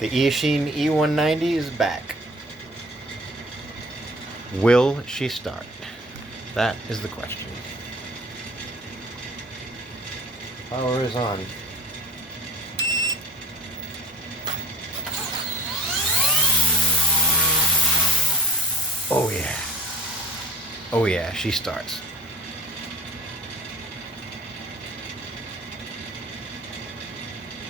The Eachine E190 is back. Will she start? That is the question. Power is on. Oh yeah. Oh yeah, she starts.